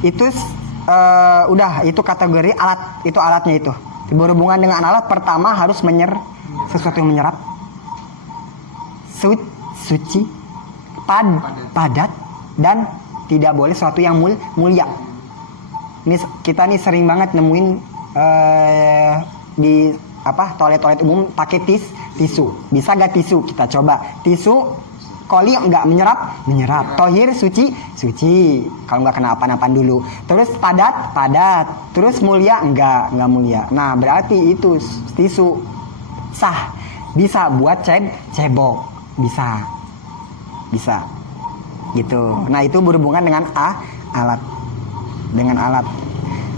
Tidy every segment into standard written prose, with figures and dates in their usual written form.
Itu udah, itu kategori alat, itu alatnya itu. Berhubungan dengan alat, pertama harus sesuatu yang menyerap, suci, padat, dan tidak boleh sesuatu yang mulia. Ini kita nih sering banget nemuin di toilet umum pakai tisu. Bisa gak tisu? Kita coba. Tisu koli enggak menyerap. Tohir suci. Kalau nggak kena apa-apa dulu. Terus padat. Terus mulia enggak mulia. Nah, berarti itu tisu sah. Bisa buat cebok. Bisa. Gitu. Nah, itu berhubungan dengan alat.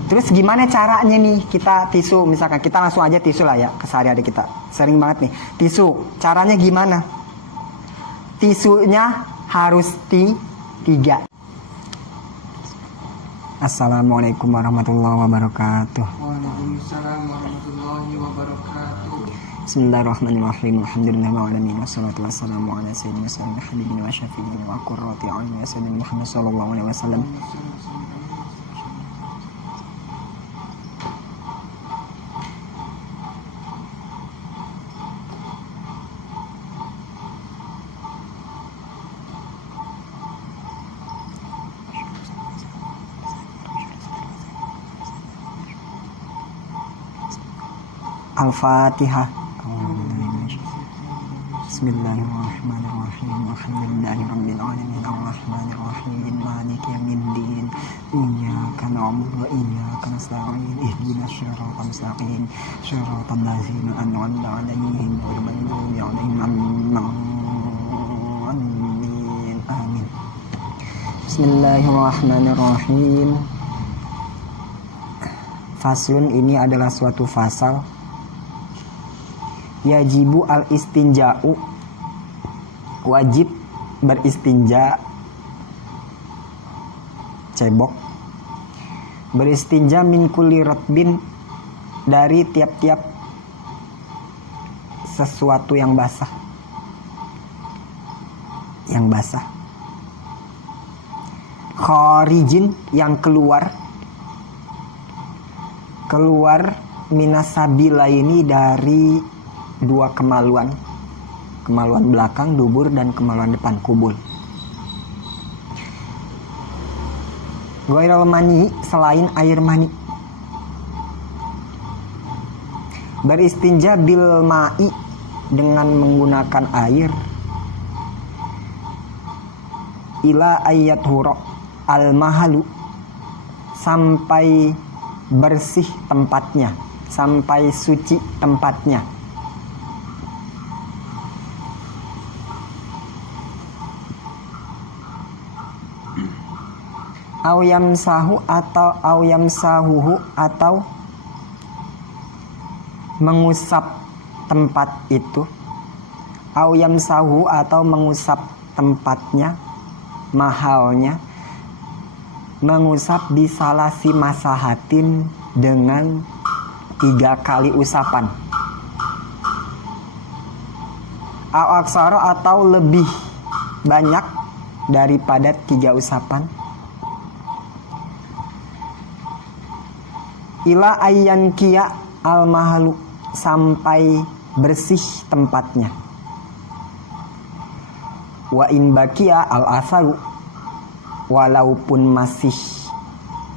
Terus gimana caranya nih kita tisu, misalkan kita langsung aja tisu lah ya, keseharian kita sering banget nih tisu. Caranya gimana? Tisunya harus 3. Assalamualaikum warahmatullahi wabarakatuh. Waalaikumsalam warahmatullahi wabarakatuh. Bismillahirrahmanirrahim. Alhamdulillahil alamin wassalatu wassalamu ala sayyidina habibina wa syafi'ina wa qurrati a'yunina sayyidina Muhammad sallallahu alaihi wasallam. Al-Fatihah. Bismillahirrahmanirrahim. Alhamdulillahirabbil alamin arrahmanir rahim maliki yaumiddin. Iyyaka na'budu wa iyyaka nasta'in. Ihdinas siratal mustaqim. Siratal ladzina an'amta 'alaihim ghairil maghdubi 'alaihim waladdallin. Amin. Bismillahirrahmanirrahim. Faslun, ini adalah suatu fasal. Yajibu al-istinja'u, wajib beristinja, cebok. Beristinja min kulli ratbin, dari tiap-tiap sesuatu yang basah. Kharijin, yang keluar minasabila, ini dari 2 kemaluan belakang dubur dan kemaluan depan kubul. Ghairul mani, selain air mani. Beristinja bil ma'i, dengan menggunakan air. Ila ayat huro al mahalu, sampai bersih tempatnya, sampai suci tempatnya. Awyam sahuhu, atau mengusap tempat itu. Awyam sahu, atau mengusap tempatnya, mahalnya. Mengusap bisalasi masahatin, dengan 3 kali usapan. Aksara, atau lebih banyak daripada 3 usapan. Ila ayyan kia al mahalu, sampai bersih tempatnya. Wa in bakia al asaru, walaupun masih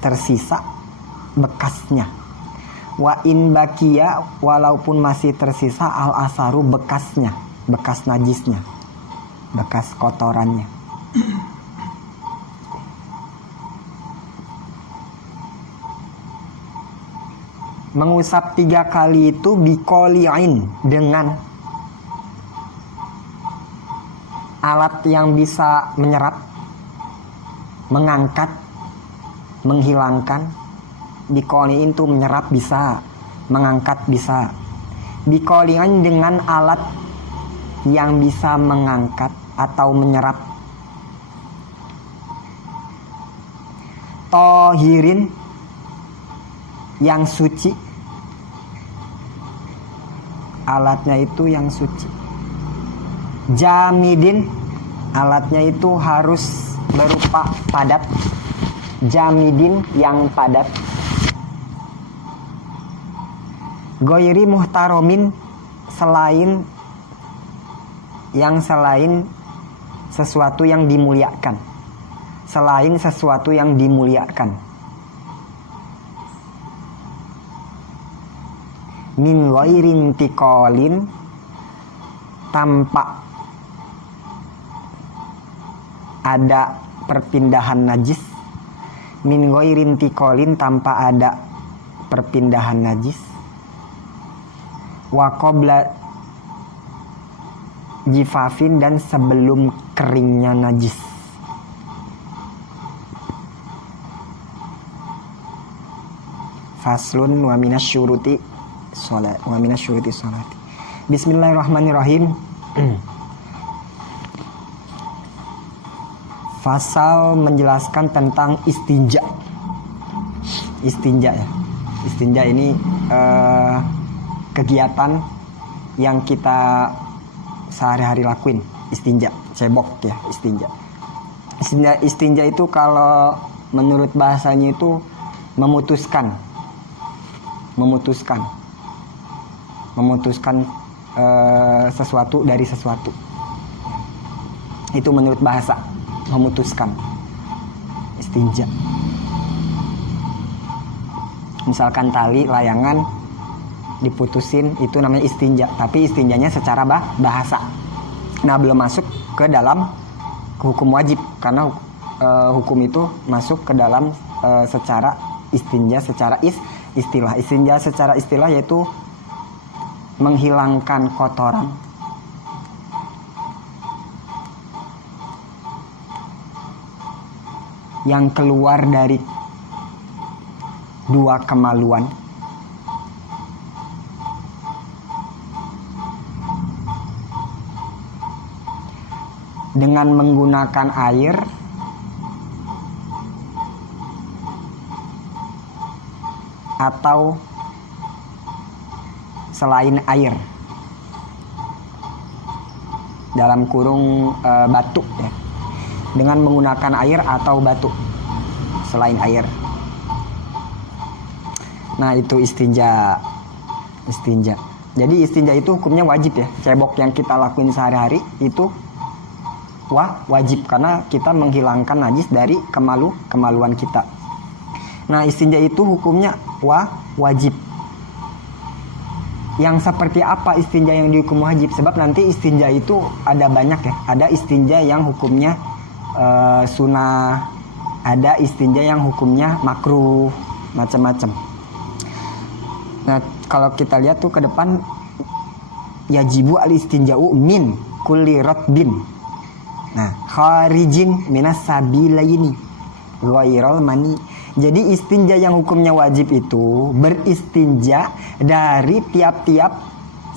tersisa bekasnya. Wa in bakia, walaupun masih tersisa al asaru, bekasnya, bekas najisnya, bekas kotorannya. Mengusap 3 kali itu bikoli'in, dengan alat yang bisa menyerap, mengangkat, menghilangkan. Bikoli'in itu menyerap bisa, mengangkat bisa. Bikoli'in dengan alat yang bisa mengangkat atau menyerap. Tohirin, yang suci. Alatnya itu yang suci. Jamidin, alatnya itu harus berupa padat. jamidin yang padat, goiri muhtaromin selain sesuatu yang dimuliakan, selain sesuatu yang dimuliakan, min ghairin tiqalin tanpa ada perpindahan najis, min ghairin tiqalin tanpa ada perpindahan najis, wa qabla jifafin dan sebelum keringnya najis. Faslun wa minasyuruti sholat wa minasyuruti sholat. Bismillahirrahmanirrahim. Fasal menjelaskan tentang istinja. Istinja ya. Istinja ini kegiatan yang kita sehari-hari lakuin. Istinja, cebok ya, istinja. Istinja itu kalau menurut bahasanya itu memutuskan sesuatu dari sesuatu. Itu menurut bahasa, memutuskan istinja. Misalkan tali layangan diputusin, itu namanya istinja. Tapi istinjanya secara bahasa. Nah, belum masuk ke dalam hukum wajib, karena hukum itu masuk ke dalam secara istinja secara istilah. Istinja secara istilah yaitu menghilangkan kotoran yang keluar dari dua kemaluan, dengan menggunakan air atau selain air, dalam kurung batu ya, dengan menggunakan air atau batu selain air. Nah, itu istinja. Jadi istinja itu hukumnya wajib ya. Cebok yang kita lakuin sehari-hari itu wajib, karena kita menghilangkan najis dari kemaluan kita. Nah, istinja itu hukumnya wajib. Yang seperti apa istinja yang dihukum wajib? Sebab nanti istinja itu ada banyak ya. Ada istinja yang hukumnya sunnah, ada istinja yang hukumnya makruh, macam-macam. Nah, kalau kita lihat tuh ke depan, yajibu al istinja'u min kulli ratbin. Nah, kharijin minas sabilaini ghairal mani. Jadi istinja yang hukumnya wajib itu beristinja dari tiap-tiap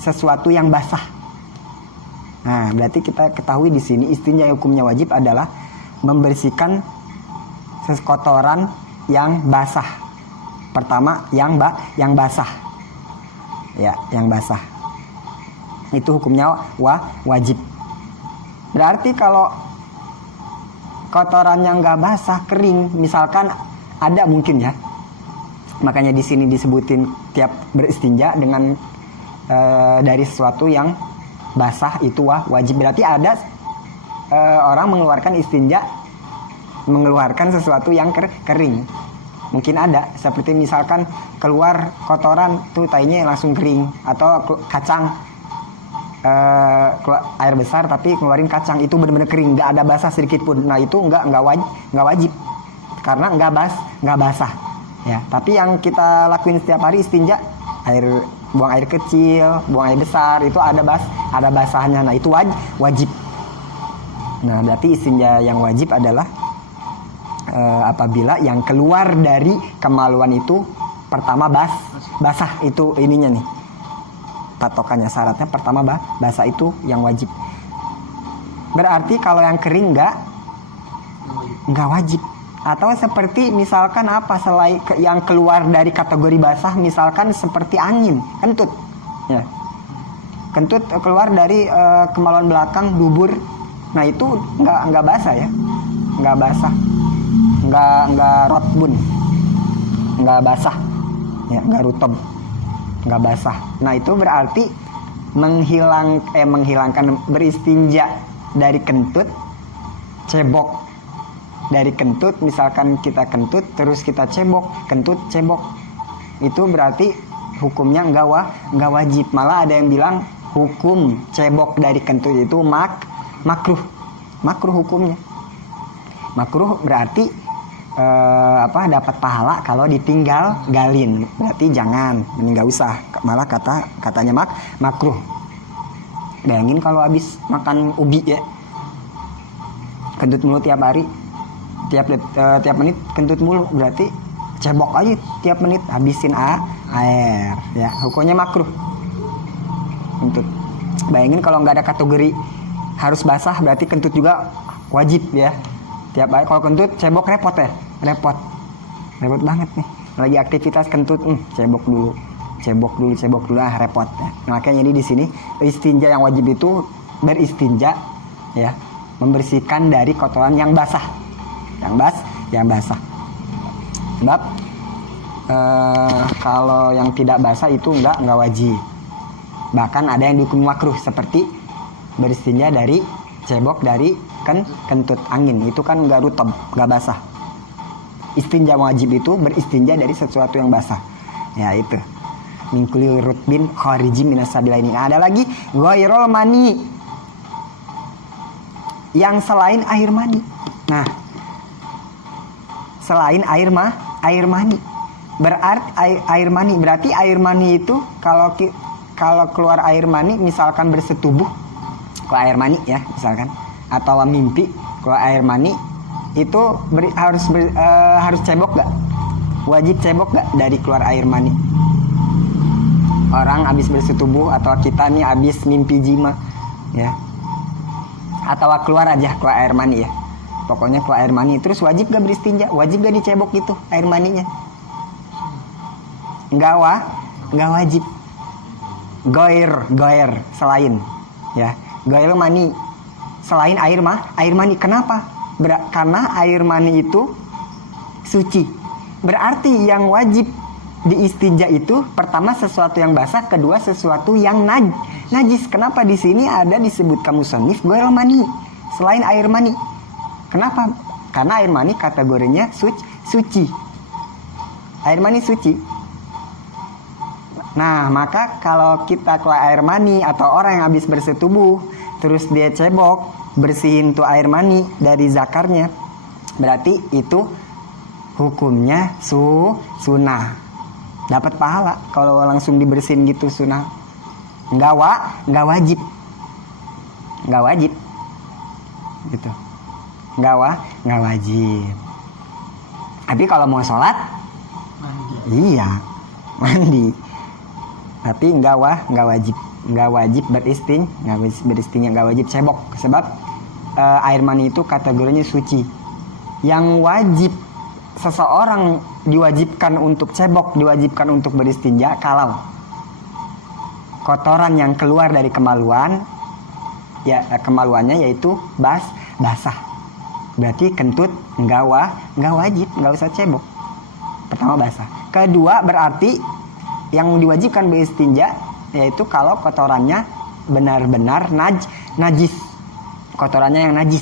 sesuatu yang basah. Nah, berarti kita ketahui di sini istinja yang hukumnya wajib adalah membersihkan kotoran yang basah. Pertama yang basah. Ya, yang basah. Itu hukumnya wajib. Berarti kalau kotorannya nggak basah, kering, misalkan ada mungkin ya. Makanya di sini disebutin tiap beristinja dengan dari sesuatu yang basah itu wajib. Berarti ada orang mengeluarkan istinja mengeluarkan sesuatu yang kering. Mungkin ada, seperti misalkan keluar kotoran tuh tainya langsung kering, atau kacang air besar tapi ngeluarin kacang itu benar-benar kering, nggak ada basah sedikit pun. Nah, itu nggak wajib karena nggak basah ya. Tapi yang kita lakuin setiap hari istinja, buang air kecil, buang air besar, itu ada basahnya. Nah, itu wajib. Nah, berarti istinja yang wajib adalah apabila yang keluar dari kemaluan itu pertama basah, itu ininya nih patokannya, syaratnya pertama basah, itu yang wajib. Berarti kalau yang kering nggak wajib. Atau seperti misalkan apa, selain yang keluar dari kategori basah, misalkan seperti angin, kentut ya, kentut keluar dari kemaluan belakang dubur. Nah, itu nggak basah ya, nggak nggak rotbun, nggak basah, ya nggak rutob, nggak basah. Nah itu berarti menghilangkan beristinja dari kentut, cebok dari kentut. Misalkan kita kentut terus kita cebok, kentut cebok, itu berarti hukumnya nggak wajib. Malah ada yang bilang hukum cebok dari kentut itu makruh hukumnya. Makruh berarti dapat pahala kalau ditinggal galin. Berarti jangan, mending nggak usah. Malah katanya makruh. Bayangin kalau habis makan ubi ya, kentut mulu tiap hari, tiap menit kentut mulu, berarti cebok aja tiap menit, habisin air ya, hukumnya makruh kentut. Bayangin kalau nggak ada kategori harus basah, berarti kentut juga wajib ya tiap hari. Kalau kentut cebok repot banget nih, lagi aktivitas kentut cebok dulu repot ya. Makanya jadi di sini istinja yang wajib itu beristinja ya, membersihkan dari kotoran yang basah, yang basah. Sebab kalau yang tidak basah itu nggak wajib. Bahkan ada yang dihukum makruh seperti beristinja dari cebok dari kentut angin, itu kan nggak rutob, nggak basah. Istinja wajib itu beristinja dari sesuatu yang basah, ya itu mingkuli rutbin khariji minas sabilaini. Nah, ada lagi ghairul mani, yang selain air mani. Nah, selain air mani berarti air mani, berarti air mani itu kalau keluar air mani, misalkan bersetubuh keluar air mani ya misalkan, atau mimpi keluar air mani, itu harus cebok gak? Wajib cebok gak dari keluar air mani? Orang habis bersetubuh atau kita nih habis mimpi jima ya, atau keluar air mani ya, pokoknya keluar air mani, terus wajib gak beristinja? Wajib gak dicebok gitu air maninya? Nggak wajib. Goir selain ya, goir mani selain air mani. Kenapa? Karena air mani itu suci. Berarti yang wajib diistinja itu pertama sesuatu yang basah, kedua sesuatu yang najis. Kenapa di sini ada disebutkan musannif goir mani selain air mani? Kenapa? Karena air mani kategorinya suci. Air mani suci. Nah, maka kalau kita keluar air mani atau orang yang habis bersetubuh terus dia cebok, bersihin tuh air mani dari zakarnya, berarti itu hukumnya sunnah. Dapat pahala kalau langsung dibersihin gitu, sunnah. Nggak wajib. Gitu. Nggak wajib. Tapi kalau mau sholat mandi. Tapi nggak wajib beristinja, nggak wajib cebok. Sebab air mani itu kategorinya suci. Yang wajib seseorang diwajibkan untuk cebok, diwajibkan untuk beristinja kalau kotoran yang keluar dari kemaluan, ya kemaluannya yaitu basah. Berarti kentut nggak wajib, nggak usah cebok. Pertama basah. Kedua berarti yang diwajibkan beristinja yaitu kalau kotorannya benar-benar najis. Kotorannya yang najis.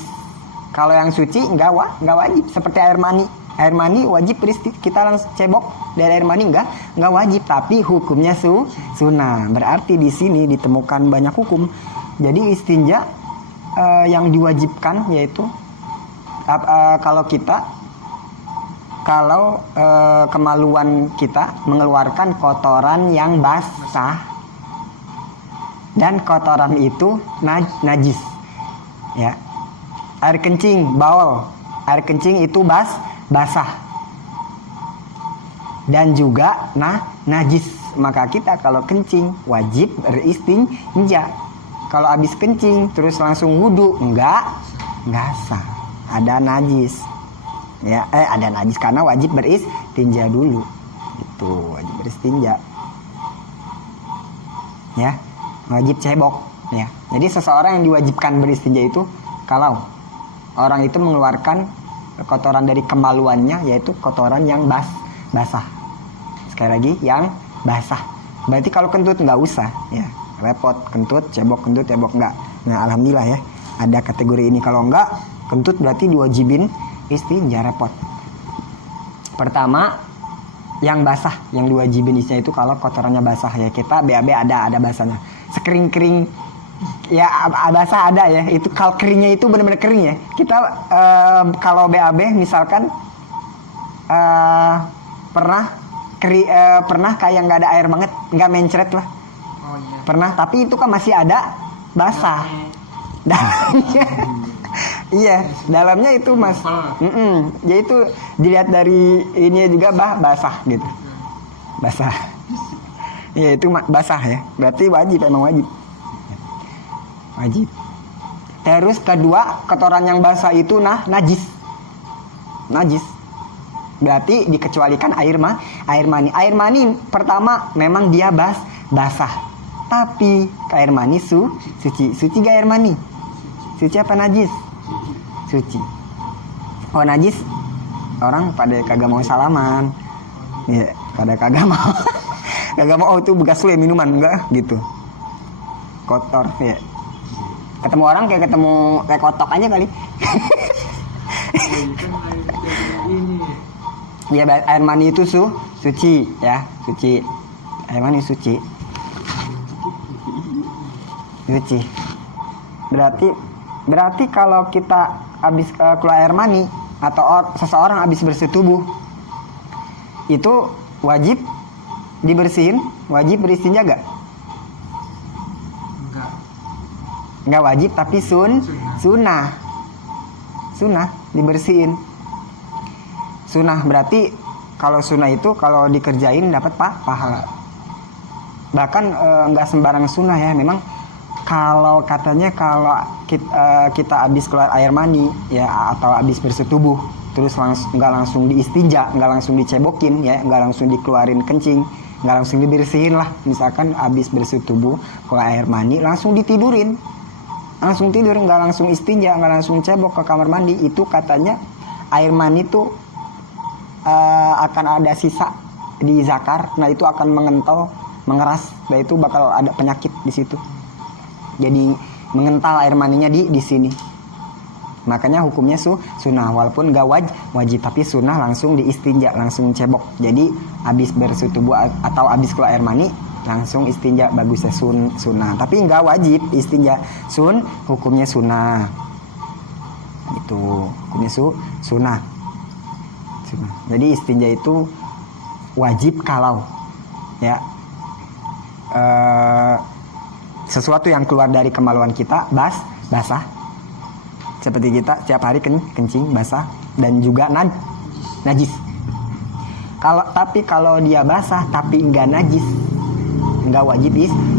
Kalau yang suci nggak wajib. Seperti air mani. Air mani wajib kita langsung cebok dari air mani nggak wajib, tapi hukumnya sunnah. Berarti di sini ditemukan banyak hukum. Jadi istinja yang diwajibkan yaitu kalau kemaluan kita mengeluarkan kotoran yang basah dan kotoran itu najis ya. Air kencing, baul, air kencing itu basah dan juga najis, maka kita kalau kencing wajib beristinja. Kalau habis kencing terus langsung wudu enggak sah, ada najis. Ya, ada najis karena wajib beristinja dulu. Itu wajib beristinja. Ya, wajib cebok ya. Jadi seseorang yang diwajibkan beristinja itu kalau orang itu mengeluarkan kotoran dari kemaluannya, yaitu kotoran yang basah. Sekali lagi, yang basah. Berarti kalau kentut nggak usah, ya repot kentut, cebok nggak. Nah alhamdulillah ya, ada kategori ini. Kalau nggak kentut berarti diwajibin istinja, repot. Pertama, yang basah, yang diwajibin istinja itu kalau kotorannya basah ya. Kita BAB ada basahnya. Sekering-kering ya basah ada ya. Itu kalau keringnya itu benar-benar kering ya. Kita kalau BAB misalkan pernah kayak nggak ada air banget, nggak mencret lah. Oh iya. Pernah, tapi itu kan masih ada basah dalamnya. Iya, dalamnya itu mas. Jadi itu dilihat dari ini juga basah gitu, basah. Iya itu basah ya, berarti wajib, emang wajib. Terus kedua, kotoran yang basah itu najis. Berarti dikecualikan air mani. Air mani pertama memang dia basah. Tapi air mani suci. Suci gak air mani? Suci apa najis? Suci. Oh najis, orang pada kagak mau salaman. Ya, pada kagak mau. Kagak mau, oh itu bekas lu ya minuman, enggak gitu. Kotor ya. Ketemu orang kayak kotok aja kali. Kan air dari ini. Ya air mani itu suci ya, suci. Air mani suci. Berarti kalau kita habis keluar air mani atau seseorang habis bersetubuh itu wajib dibersihin, wajib beristinja gak? Enggak wajib, tapi sunnah dibersihin. Sunnah berarti kalau sunnah itu kalau dikerjain dapat pahala. Bahkan enggak sembarang sunnah ya, memang kalau katanya kalau kita habis keluar air mani ya atau habis bersetubuh terus nggak langsung diistinja, nggak langsung dicebokin ya, nggak langsung dikeluarin kencing, nggak langsung dibersihin lah. Misalkan habis bersetubuh keluar air mani langsung ditidurin, langsung tidur, nggak langsung istinja, nggak langsung cebok ke kamar mandi, itu katanya air mani tuh akan ada sisa di zakar. Nah itu akan mengental, mengeras, dan itu bakal ada penyakit di situ. Jadi mengental air maninya di sini. Makanya hukumnya sunnah, walaupun gak wajib, tapi sunnah langsung diistinja, langsung cebok. Jadi habis bersetubuh atau habis keluar air mani langsung istinja, bagusnya sunnah. Tapi gak wajib istinja, hukumnya sunnah. Itu hukumnya sunnah. Jadi istinja itu wajib kalau ya sesuatu yang keluar dari kemaluan kita basah, seperti kita setiap hari kencing basah, dan juga najis. Tapi kalau dia basah tapi enggak najis, enggak wajib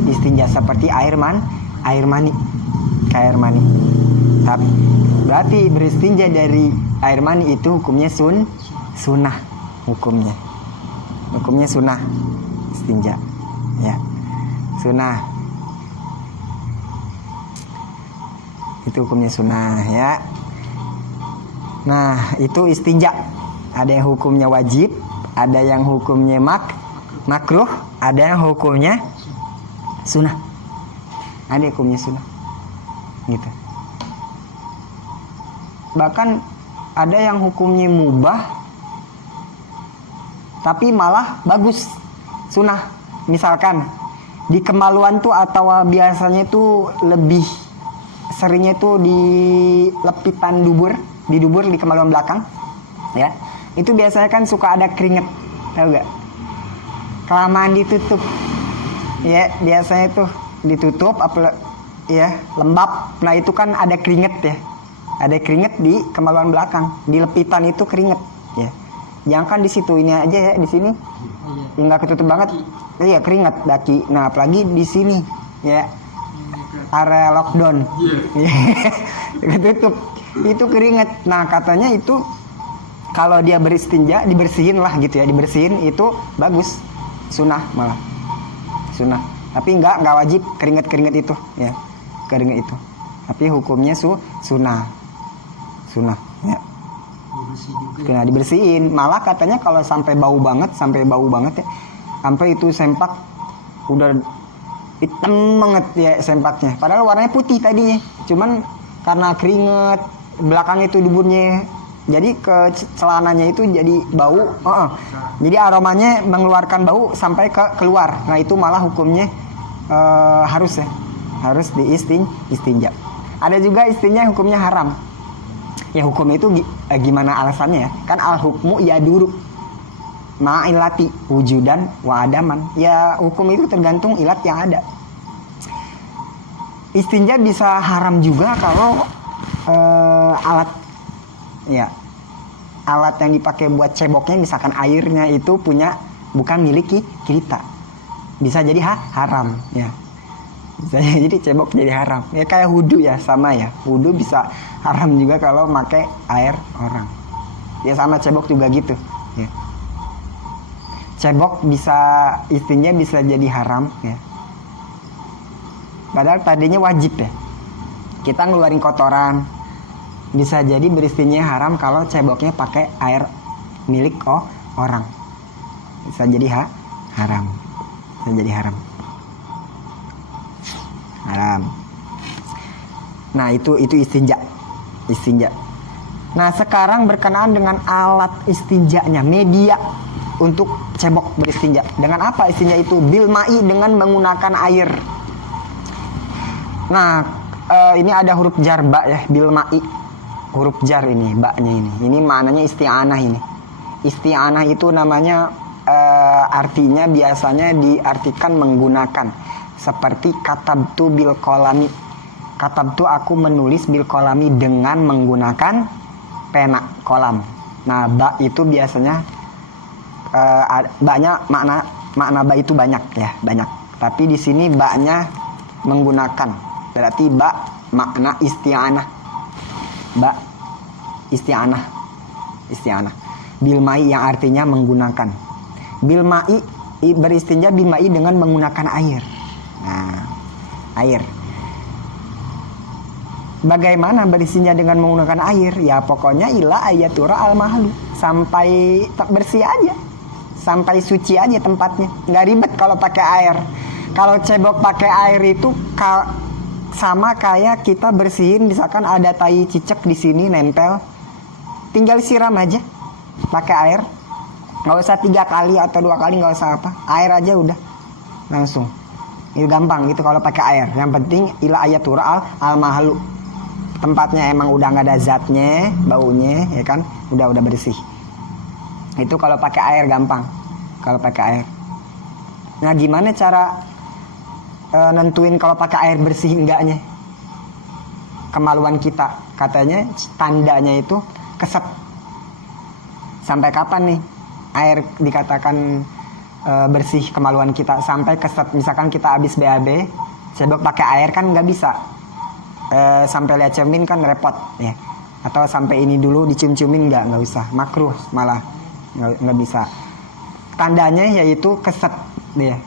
istinja, seperti air mani. Tapi berarti beristinja dari air mani itu hukumnya sunnah, hukumnya sunnah istinja ya, sunnah. Itu hukumnya sunnah ya. Nah itu istinja, ada yang hukumnya wajib, ada yang hukumnya makruh, ada yang hukumnya sunnah, ada yang hukumnya sunnah gitu. Bahkan ada yang hukumnya mubah tapi malah bagus, sunnah. Misalkan di kemaluan tuh atau biasanya tuh lebih seringnya itu di lepitan dubur, di kemaluan belakang ya, itu biasanya kan suka ada keringet, tahu gak? Kelamaan ditutup ya, biasanya itu ditutup ya, lembab. Nah itu kan ada keringet ya, ada keringet di kemaluan belakang, di lepitan itu keringet ya. Jangan kan di situ, ini aja ya, di sini nggak ketutup banget, iya keringet daki. Nah apalagi di sini ya, area lockdown, ketutup, itu keringet. Nah katanya itu kalau dia beristinja dibersihin lah gitu ya, dibersihin itu bagus, sunnah malah sunnah. Tapi nggak wajib keringet itu ya, keringet itu. Tapi hukumnya sunnah ya. Kena dibersihin. Malah katanya kalau sampai bau banget ya, sampai itu sempak udah hitam banget ya sempaknya. Padahal warnanya putih tadinya, cuman karena keringet belakang itu duburnya, jadi ke celananya itu jadi bau. Jadi aromanya mengeluarkan bau sampai keluar. Nah itu malah hukumnya harus istinja. Ada juga istinja hukumnya haram. Ya hukum itu gimana alasannya ya? Kan al hukmu ya duru ma'ilati wujudan wa adaman. Ya hukum itu tergantung ilat yang ada. Istinja bisa haram juga kalau alat yang dipakai buat ceboknya, misalkan airnya itu bukan milik kita, bisa jadi haram ya. Bisa jadi cebok jadi haram ya, kayak wudu ya, sama ya, wudu bisa haram juga kalau pakai air orang ya, sama cebok juga gitu ya. Cebok istinja bisa jadi haram ya, padahal tadinya wajib ya, kita ngeluarin kotoran. Bisa jadi beristinja haram kalau ceboknya pakai air milik orang, bisa jadi haram, bisa jadi haram. Nah itu istinja. Nah sekarang berkenaan dengan alat istinjanya, media untuk cebok beristinja. Dengan apa istinja itu? Bil ma'i, dengan menggunakan air. Nah ini ada huruf jar ba ya, bil ma'i. Huruf jar ini, baknya ini maknanya isti'anah ini. Isti'anah itu namanya artinya biasanya diartikan menggunakan, seperti katabtu bil kolami. Katabtu, aku menulis, bil kolami, dengan menggunakan pena kolam. Nah ba itu biasanya baknya makna ba itu banyak ya, banyak. Tapi di sini baknya menggunakan, berarti ba makna isti'anah. Isti'anah bil ma'i yang artinya menggunakan. Bil ma'i, beristinja bil ma'i dengan menggunakan air. Nah, air. Bagaimana beristinja dengan menggunakan air? Ya pokoknya ila ayatura al mahlu, sampai bersih aja, sampai suci aja tempatnya. Nggak ribet kalau pakai air. Kalau cebok pakai air itu sama kayak kita bersihin, misalkan ada tai cicak di sini nempel, tinggal siram aja pakai air, nggak usah 3 kali atau 2 kali, nggak usah apa, air aja udah langsung. Itu gampang gitu kalau pakai air. Yang penting ila ayatura al mahlu, tempatnya emang udah nggak ada zatnya, baunya ya kan, udah bersih. Itu kalau pakai air gampang, kalau pakai air. Nah gimana cara nentuin kalau pakai air bersih enggaknya? Kemaluan kita, katanya tandanya itu keset. Sampai kapan nih air dikatakan bersih kemaluan kita? Sampai keset. Misalkan kita habis BAB, cebok pakai air kan nggak bisa. Sampai lihat cermin kan repot ya. Atau sampai ini dulu dicium-ciumin, nggak usah, makruh malah, nggak bisa. Tandanya yaitu keset dia.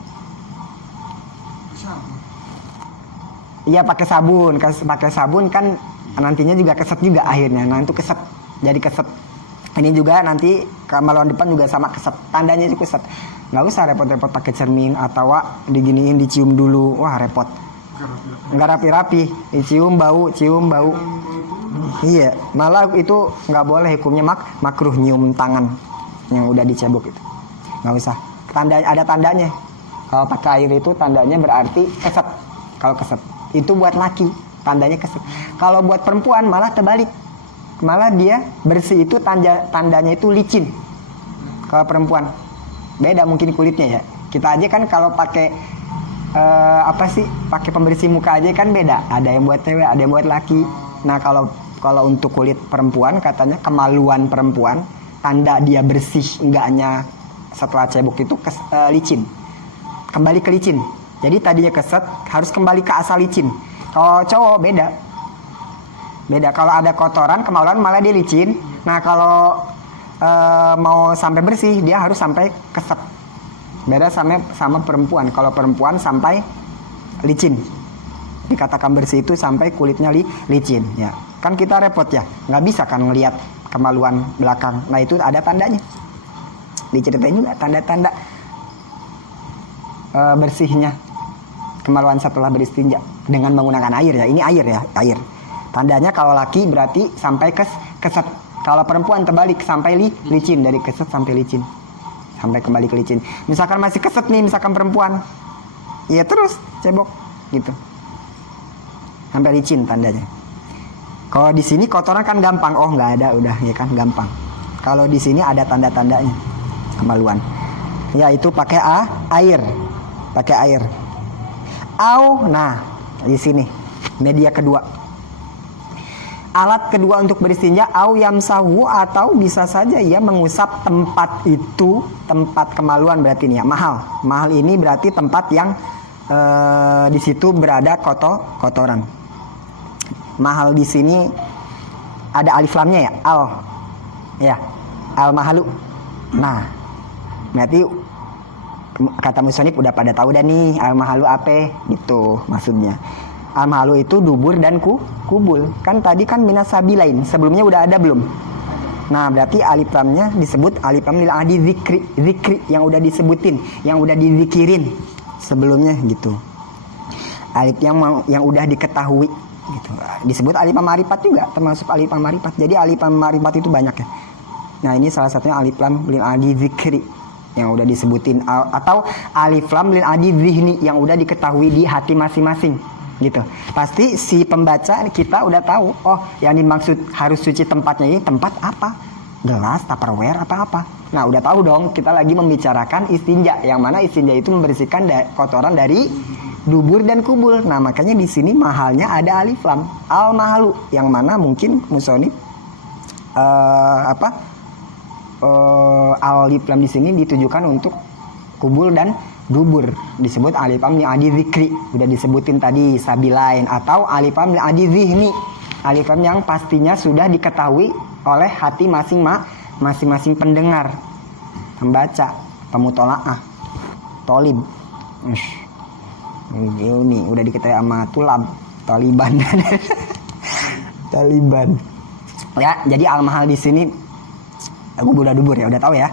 Iya pakai sabun kan nantinya juga keset juga akhirnya. Nah itu keset, jadi keset. Ini juga nanti kemaluan depan juga sama keset, tandanya itu keset. Nggak usah repot-repot pakai cermin atau diginiin dicium dulu, wah repot. Nggak rapi-rapi, cium bau. Iya, malah itu nggak boleh, hukumnya makruh nyium tangan yang udah dicebok itu. Nggak usah. Ada tandanya. Kalau pakai air itu tandanya berarti keset. Kalau keset itu buat laki, tandanya keset. Kalau buat perempuan malah terbalik, malah dia bersih itu tandanya itu licin. Kalau perempuan beda mungkin kulitnya ya. Kita aja kan kalau pakai pakai pembersih muka aja kan beda. Ada yang buat cewek, ada yang buat laki. Nah kalau untuk kulit perempuan, katanya kemaluan perempuan, tanda dia bersih enggaknya setelah cebok itu licin, kembali ke licin. Jadi tadinya keset harus kembali ke asal licin. Kalau cowok beda. Kalau ada kotoran kemaluan malah dia licin. Nah kalau mau sampai bersih dia harus sampai keset. Beda sama perempuan. Kalau perempuan sampai licin, dikatakan bersih itu sampai kulitnya licin. Ya kan kita repot ya. Nggak bisa kan ngelihat kemaluan belakang. Nah itu ada tandanya. Diceritain juga tanda-tanda bersihnya kemaluan setelah beristinja dengan menggunakan air ya. Ini air ya, air. Tandanya kalau laki berarti sampai keset. Kalau perempuan terbalik sampai licin, dari keset sampai licin. Sampai kembali ke licin. Misalkan masih keset nih, misalkan perempuan, ya terus cebok gitu. Sampai licin tandanya. Kalau di sini kotoran kan gampang, oh nggak ada udah ya kan gampang. Kalau di sini ada tanda-tandanya kemaluan. Ya itu pakai air, pakai air. Nah di sini media kedua. Alat kedua untuk beristinja au yamsahu, atau bisa saja ia mengusap tempat itu, tempat kemaluan berarti ini ya, mahal ini berarti tempat yang di situ berada kotoran. Mahal di sini ada alif lamnya ya, al mahalu. Nah berarti kata musonif udah pada tahu dah nih al mahalu apa gitu maksudnya. Al-mahalu itu dubur dan kubul. Kan tadi kan minas sabilain. Sebelumnya udah ada belum? Nah, berarti alif lamnya disebut alif lam lil adi zikri yang udah disebutin, yang udah dizikirin sebelumnya gitu. Alif yang udah diketahui gitu. Disebut alif lam ma'rifat juga, termasuk alif lam ma'rifat. Jadi alif lam ma'rifat itu banyak ya. Nah, ini salah satunya alif lam lil adi zikri yang udah disebutin, atau alif lam lil adi zihni yang udah diketahui di hati masing-masing. Gitu. Pasti si pembaca kita udah tahu, oh yang dimaksud harus suci tempatnya ini tempat apa? Gelas, tupperware, apa-apa. Nah udah tahu dong, kita lagi membicarakan istinja, yang mana istinja itu membersihkan kotoran dari dubur dan kubul. Nah makanya di sini mahalnya ada alif lam al mahalu, yang mana mungkin musonif alif lam di sini ditujukan untuk kubul dan dubur, disebut alif lam li adi zikri, udah disebutin tadi sabilain, atau alif lam li adi zihni, alif lam yang pastinya sudah diketahui oleh hati masing-masing pendengar, pembaca, pemutolaah, tolib. Ini udah diketahui sama Taliban. Taliban. Ya, jadi al mahal di sini kubul dan dubur ya, udah tahu ya.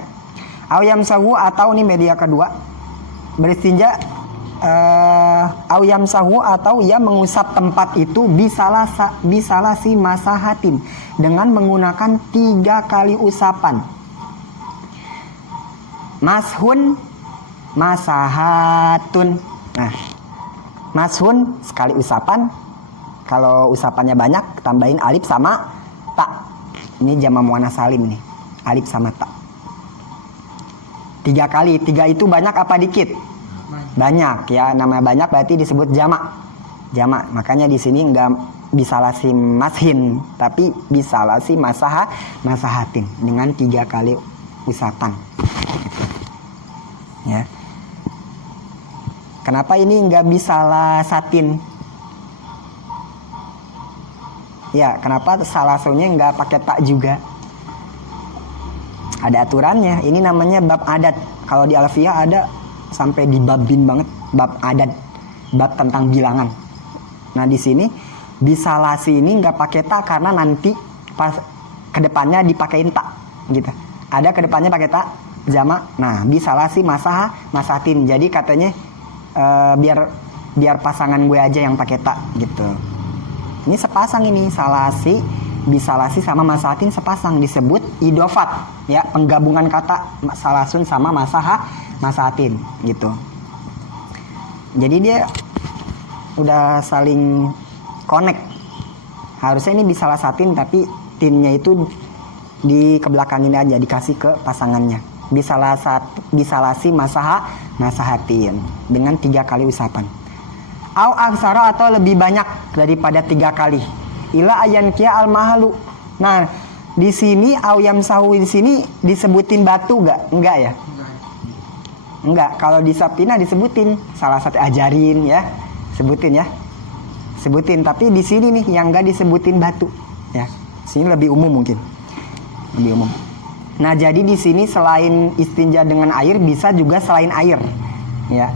Au yamsahu, atau ini media kedua beristinja, au yamsahu, atau ia mengusap tempat itu bisalasi masahatin, dengan menggunakan 3 kali usapan. Mashun, masahatun. Nah, mashun sekali usapan. Kalau usapannya banyak tambahin alif sama ta. Ini jama muannas salim nih, alif sama ta. 3 kali, 3 itu banyak apa dikit? Banyak ya, namanya banyak berarti disebut jamak. Makanya di sini enggak bisalasi mashin, tapi bisalasi masahatin dengan 3 kali usapan. Ya. Kenapa ini enggak bisalasatin? Ya, kenapa salasunya enggak pakai tak juga? Ada aturannya. Ini namanya bab adat. Kalau di Alfiyah ada sampai dibabin banget, bab adat, bab tentang bilangan. Nah di sini bisalasi ini nggak pakai tak karena nanti pas kedepannya dipakein tak gitu. Ada kedepannya pakai tak jamak. Nah bisalasi masahatin. Jadi katanya biar pasangan gue aja yang pakai tak gitu. Ini sepasang ini salasi, bisalasi sama masahatin sepasang, disebut idofat ya, penggabungan kata salasun sama masahatin gitu. Jadi dia udah saling connect. Harusnya ini bisalasatin, tapi tinnya itu di kebelakangin aja, dikasih ke pasangannya. Bisalasi masahatin dengan 3 kali usapan. Au aksara, atau lebih banyak daripada 3 kali. Ila ayan kia al mahalu. Nah, di sini au yamsahu di sini disebutin batu enggak ya? Enggak. Kalau di Sapina disebutin, salah satu ajarin ya, sebutin ya. Sebutin, tapi di sini nih yang enggak disebutin batu ya. Sini lebih umum mungkin. Lebih umum. Nah, jadi di sini selain istinja dengan air bisa juga selain air. Ya.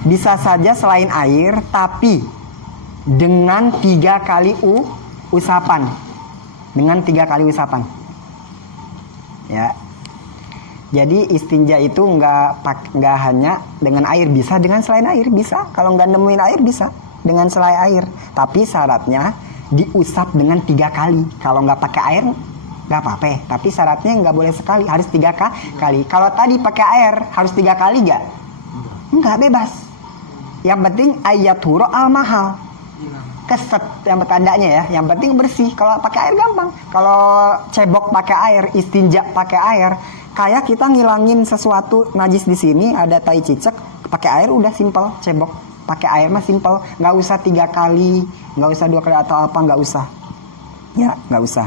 Bisa saja selain air tapi dengan 3 kali usapan. Dengan 3 kali usapan. ya. Jadi istinja itu nggak hanya dengan air, bisa dengan selain air, bisa. Kalau nggak nemuin air bisa dengan selain air. Tapi syaratnya diusap dengan 3 kali. Kalau nggak pakai air nggak apa-apa. Tapi syaratnya nggak boleh sekali, harus 3 kali. Kalau tadi pakai air harus 3 kali nggak? Nggak, bebas. Yang penting ayat huro al mahal. Keset yang tandanya ya. Yang penting bersih. Kalau pakai air gampang. Kalau cebok pakai air, istinja pakai air, kayak kita ngilangin sesuatu najis di sini, ada tai cicak, pakai air udah simpel, cebok. Pakai air mah simpel, nggak usah 3 kali, nggak usah 2 kali atau apa, nggak usah. Ya, nggak usah.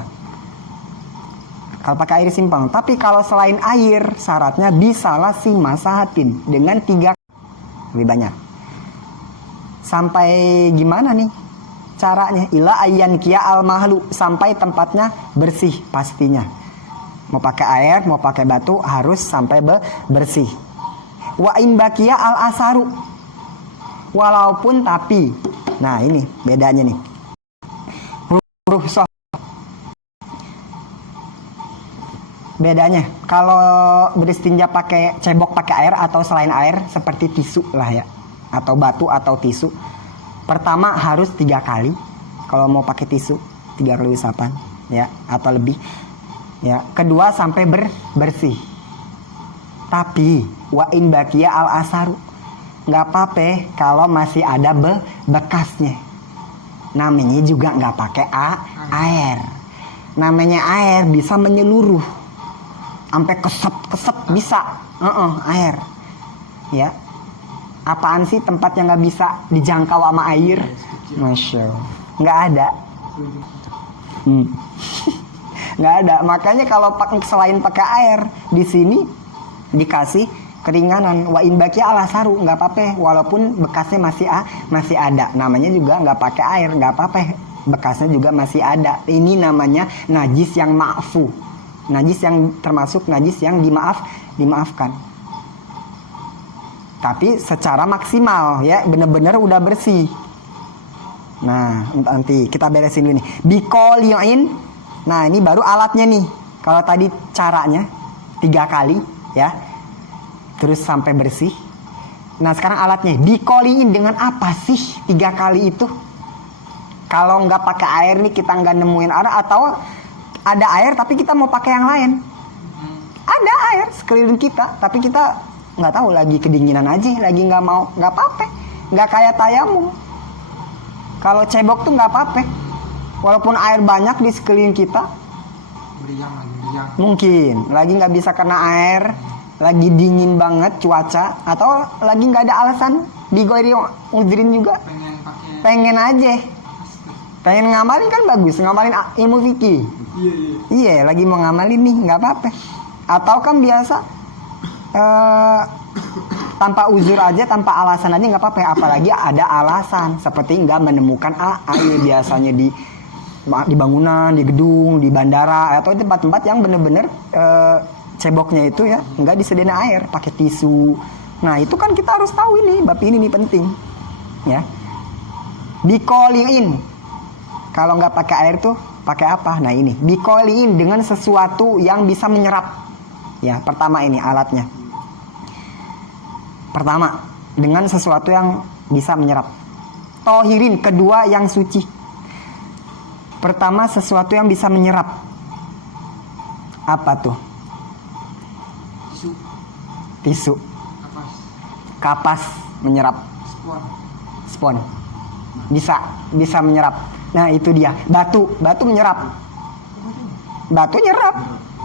Kalau pakai air simpel. Tapi kalau selain air, syaratnya bisalah si masahatin dengan 3 lebih banyak. Sampai gimana nih caranya? Ila ayyan kia al mahlu, sampai tempatnya bersih pastinya. Mau pakai air, mau pakai batu, harus sampai bersih. Wa in bakia al asaru, walaupun tapi. Nah ini bedanya nih. Huruf soh. Bedanya kalau beristinja pakai cebok pakai air atau selain air seperti tisu lah ya, atau batu atau tisu. Pertama harus 3 kali. Kalau mau pakai tisu 3 kali usapan ya, atau lebih. Ya, kedua sampai bersih. Tapi wa in bakia al asaru, nggak apa-apa kalau masih ada bekasnya. Namanya juga nggak pakai air. Namanya air bisa menyeluruh, sampai kesep bisa. Air. Ya. Apaan sih tempat yang nggak bisa dijangkau sama air? Masya Allah. Nggak ada. Nggak ada. Makanya kalau selain pakai air di sini dikasih keringanan. Wa in bakia ala saru, nggak apa-apa walaupun bekasnya masih ada. Namanya juga nggak pakai air, nggak apa-apa, bekasnya juga masih ada. Ini namanya najis yang ma'fu, najis yang termasuk najis yang dimaafkan. Tapi secara maksimal ya, bener-bener udah bersih. Nah nanti kita beresin dulu nih. Bikoliin. Nah ini baru alatnya nih. Kalau tadi caranya 3 kali ya, terus sampai bersih. Nah sekarang alatnya dikoliin dengan apa sih 3 kali itu? Kalau nggak pakai air nih, kita nggak nemuin air, atau ada air tapi kita mau pakai yang lain. Ada air sekeliling kita, tapi kita nggak tahu, lagi kedinginan aja, lagi nggak mau, nggak apa-apa. Nggak kayak tayamum. Kalau cebok tuh nggak apa-apa. Walaupun air banyak di sekeliling kita, mungkin lagi nggak bisa kena air, lagi dingin banget cuaca, atau lagi nggak ada alasan digoiri udrin juga, pengen aja, pengen ngamalin kan bagus, ngamalin ilmu fikih. Iya, lagi mau ngamalin nih, nggak apa-apa. Atau kan biasa tanpa uzur aja, tanpa alasan aja nggak apa-apa. Apalagi ada alasan, seperti nggak menemukan air biasanya di bangunan, di gedung, di bandara, atau tempat-tempat yang bener-bener ceboknya itu ya nggak disediain air, pakai tisu. Nah itu kan kita harus tahu ini, bab ini nih penting ya. Bikoliin, kalau nggak pakai air tuh pakai apa? Nah ini bikoliin dengan sesuatu yang bisa menyerap ya. Pertama ini alatnya, pertama dengan sesuatu yang bisa menyerap. Tohirin, kedua yang suci. Pertama sesuatu yang bisa menyerap. Apa tuh? Tisu. Kapas menyerap. Spon. Bisa menyerap. Nah itu dia. Batu menyerap. Batu nyerap.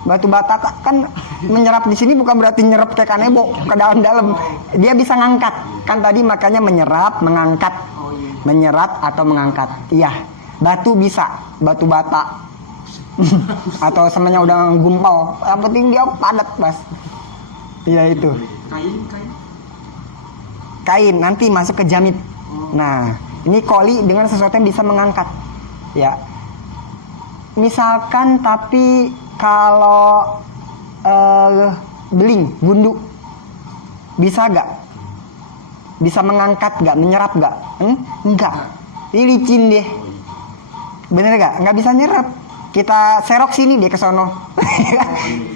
Batu bata kan menyerap di sini bukan berarti nyerap kayak kanebo ke dalam-dalam. Dia bisa ngangkat. Kan tadi makanya menyerap, mengangkat. Menyerat atau mengangkat. Iya. Batu bisa, batu bata. Atau semuanya udah gumpal. Yang penting dia padat, Bas. Iya itu. Kain nanti masuk ke jamit. Nah, ini koli dengan sesuatu yang bisa mengangkat. Ya. Misalkan tapi kalau beling, gundu, bisa gak? Bisa mengangkat gak? Menyerap gak? Enggak. Ini licin deh. Bener gak? Nggak bisa nyerap. kita serok sini dia ke sono.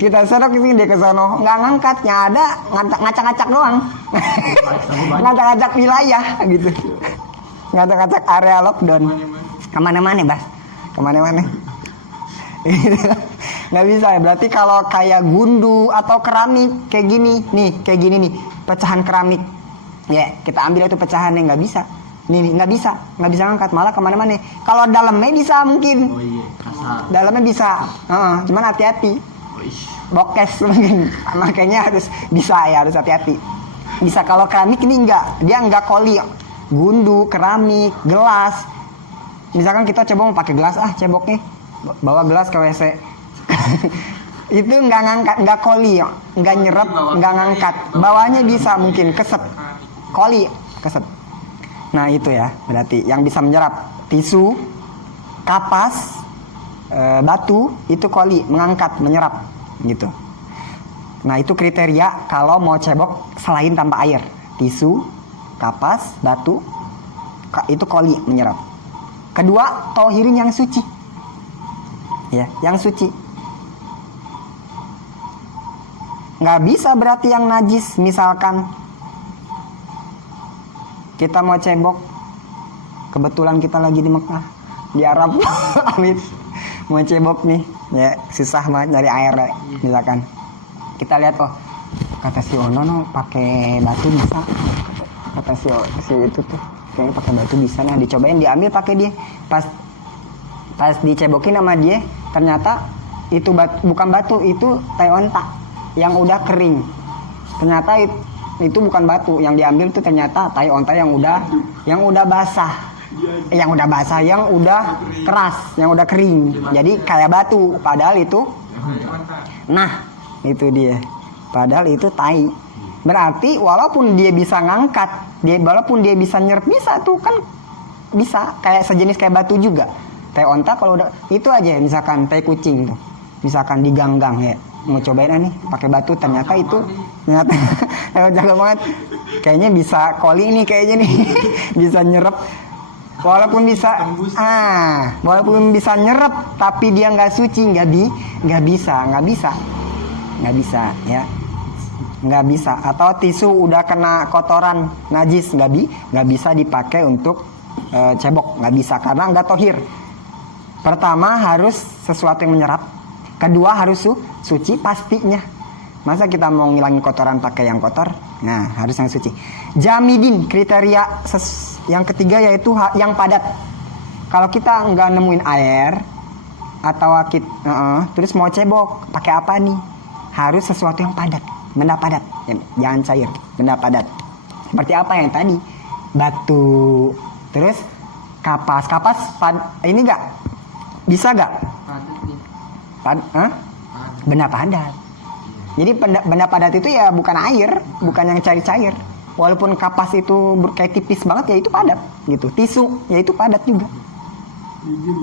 Kita serok sini dia ke sono. Nggak ngangkatnya ada ngacak-ngacak doang. Ngacak-ngacak wilayah gitu. Ngacak-ngacak area lockdown. Kemana-mana Bas. Kemana-mana. Nggak bisa ya. Berarti kalau kayak gundu atau keramik kayak gini. Nih kayak gini nih. Pecahan keramik. Ya kita ambil itu pecahannya. Nggak bisa. Nih nggak bisa ngangkat, malah kemana-mana. Kalau dalamnya bisa mungkin, dalamnya bisa, cuman hati-hati, bokes mungkin, makanya harus bisa ya, harus hati-hati. Bisa. Kalau keramik ini enggak, dia enggak koli, gundu, keramik, gelas. Misalkan kita coba mau pakai gelas, ceboknya, bawa gelas ke WC, itu enggak ngangkat, enggak koli, enggak nyerap, enggak ngangkat, bawahnya bisa mungkin keset, koli, keset. Nah itu ya, berarti yang bisa menyerap tisu, kapas, batu itu koli, mengangkat, menyerap gitu. Nah itu kriteria kalau mau cebok selain tanpa air. Tisu, kapas, batu itu koli, menyerap. Kedua, tohirin yang suci. Ya, yang suci. Nggak bisa berarti yang najis. Misalkan kita mau cebok, kebetulan kita lagi di Mekah, di Arab, amit, mau cebok nih, ya susah banget nyari air, misalkan. Kita lihat, kata si Ono pakai batu bisa, kata si itu tuh, kayaknya pakai batu bisa, nah dicobain, diambil pakai dia, pas dicebokin sama dia, ternyata itu bukan batu, itu tai onta yang udah kering, ternyata itu bukan batu yang diambil, itu ternyata tai onta yang udah basah, yang udah keras, yang udah kering, jadi kayak batu, padahal itu, nah itu dia, padahal itu tai. Berarti walaupun dia bisa ngangkat, walaupun dia bisa nyerap, bisa tuh kan, bisa kayak sejenis kayak batu juga. Tai onta kalau udah itu aja, misalkan tai kucing tuh, misalkan diganggang ya, mau cobain nih pakai batu, ternyata jago banget, kayaknya bisa koli nih, kayaknya nih bisa nyerap, walaupun bisa nyerap tapi dia nggak suci, nggak bisa. Atau tisu udah kena kotoran najis, nggak bisa dipakai untuk cebok, nggak bisa karena nggak tohir. Pertama harus sesuatu yang menyerap, kedua harus suci pastinya. Masa kita mau ngilangin kotoran pakai yang kotor? Nah, harus yang suci. Jamidin, kriteria yang ketiga yaitu yang padat. Kalau kita nggak nemuin air atau terus mau cebok, pakai apa nih? Harus sesuatu yang padat, benda padat. Jangan cair, benda padat. Seperti apa yang tadi? Batu. Terus kapas ini nggak bisa nggak? Benda padat. Jadi benda padat itu ya bukan air, bukan yang cair-cair. Walaupun kapas itu kayak tipis banget, ya itu padat gitu. Tisu ya itu padat juga,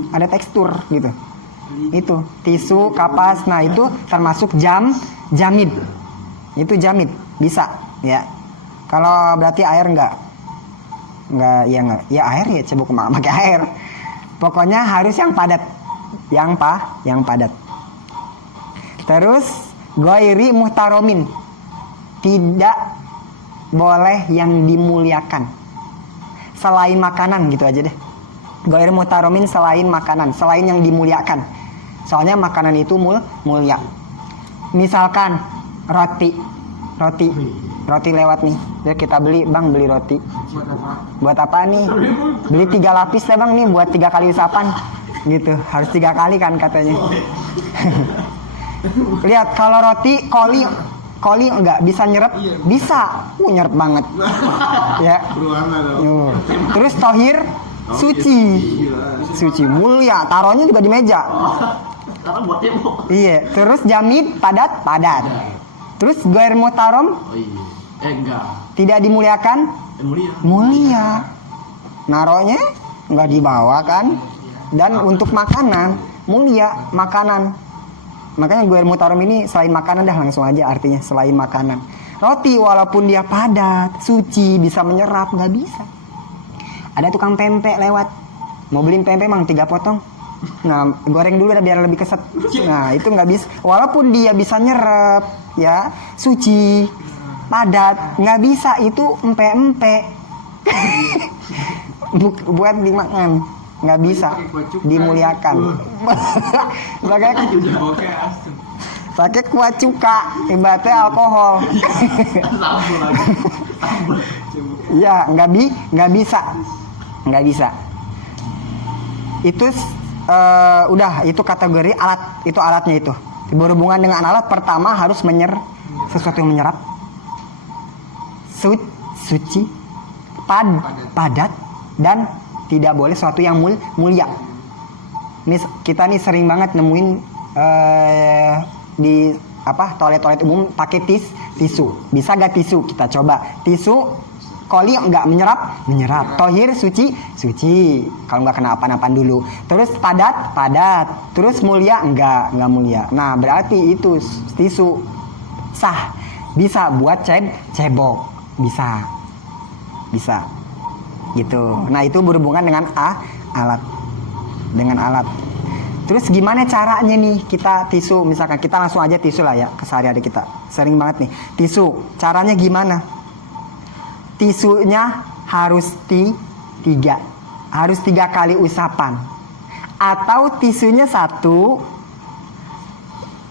ada tekstur gitu. Itu tisu, kapas, nah itu termasuk jamid. Itu jamid bisa ya. Kalau berarti air enggak ya air ya cebok pakai air. Pokoknya harus yang padat, yang padat. Terus ghairi muhtaromin, tidak boleh yang dimuliakan selain makanan, gitu aja deh. Ghairi muhtaromin selain makanan, selain yang dimuliakan. Soalnya makanan itu mulia. Misalkan roti lewat nih, ya kita beli, bang beli roti. Buat apa nih? Beli 3 lapis ya bang nih, buat 3 kali usapan gitu. Harus 3 kali kan katanya. Lihat kalau roti koli enggak bisa nyerap, bisa, nyerap banget. Ya. Terus tohir suci mulia, taruhnya juga di meja. Iya. Terus jamid padat. Terus ghair muhtarom tidak dimuliakan, mulia. Naronya nggak dibawa kan. Dan untuk makanan mulia, makanan. Makanya ghair muhtarom ini selain makanan, dah langsung aja artinya selain makanan. Roti walaupun dia padat, suci, bisa menyerap, nggak bisa. Ada tukang pempek lewat, mau beli pempek mang 3 potong, Nah, goreng dulu dah biar lebih keset. Nah, itu nggak bisa. Walaupun dia bisa nyerap, ya, suci, padat, nggak bisa itu empe-empe. Buat dimakan, nggak bisa dimuliakan. Pakai kuah cuka, ibaratnya alkohol. Iya, nggak bisa. Itu udah, itu kategori alat, itu alatnya itu. Berhubungan dengan alat, pertama harus sesuatu yang menyerap, suci, padat, dan tidak boleh sesuatu yang mulia. Kita nih sering banget nemuin di toilet umum pakai tisu. Bisa gak tisu? Kita coba. Tisu koli nggak menyerap. Tohir suci. Kalau nggak kena apa-apa dulu. Terus padat. Terus mulia nggak mulia. Nah, berarti itu tisu sah. Bisa buat cebok. Bisa. Gitu. Nah, itu berhubungan dengan alat. Terus gimana caranya nih kita tisu? Misalkan kita langsung aja tisu lah ya, keseharian kita. Sering banget nih tisu. Caranya gimana? Tisunya harus harus 3 kali usapan. Atau tisunya 1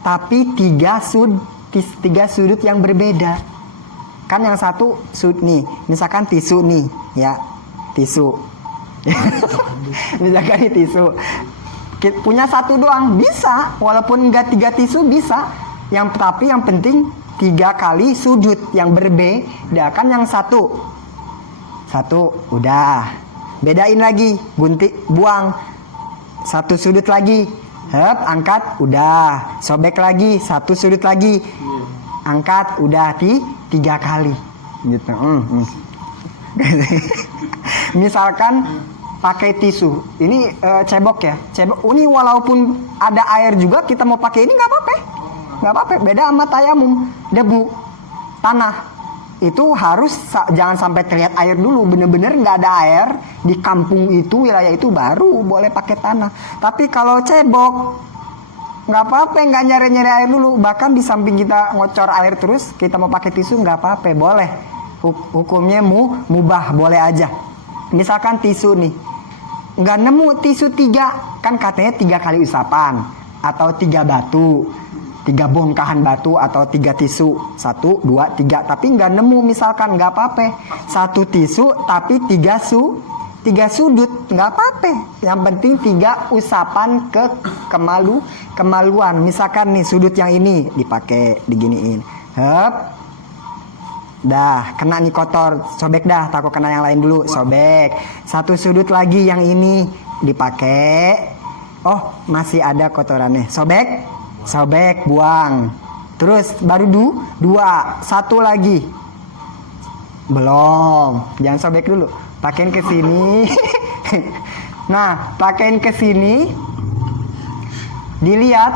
tapi 3 sudut yang berbeda. Kan yang 1 sudut nih, misalkan tisu nih, ya. Tisu. Misalkan ini tisu. Punya 1 doang bisa, walaupun enggak 3 tisu bisa. Tapi yang penting 3 kali sudut yang berbeda. Kan yang 1 udah, bedain lagi, buang 1 sudut lagi, angkat, udah, sobek lagi 1 sudut lagi, angkat, udah, 3 kali gitu. Misalkan pakai tisu, ini cebok ya, ini walaupun ada air juga kita mau pakai ini nggak apa-apa, beda sama tayamum, debu, tanah, itu harus jangan sampai terlihat air dulu, bener-bener nggak ada air di kampung itu, wilayah itu, baru boleh pakai tanah. Tapi kalau cebok nggak apa-apa, nggak nyari air dulu, bahkan di samping kita ngocor air terus kita mau pakai tisu nggak apa-apa, boleh, hukumnya mubah, boleh aja. Misalkan tisu nih, nggak nemu tisu 3, kan katanya 3 kali usapan, atau 3 batu, 3 bongkahan batu, atau 3 tisu, 1, 2, 3, tapi nggak nemu, misalkan, nggak apa-apa, 1 tisu tapi 3 sudut, nggak apa-apa, yang penting 3 usapan kemaluan. Misalkan nih sudut yang ini dipakai diginiin, dah kena nih kotor, sobek dah, takut kena yang lain dulu, sobek. 1 sudut lagi yang ini dipakai, oh masih ada kotorannya, sobek, buang. Terus baru 2, 1 lagi, belum, jangan sobek dulu, pakein ke sini. Nah, pakein ke sini, dilihat,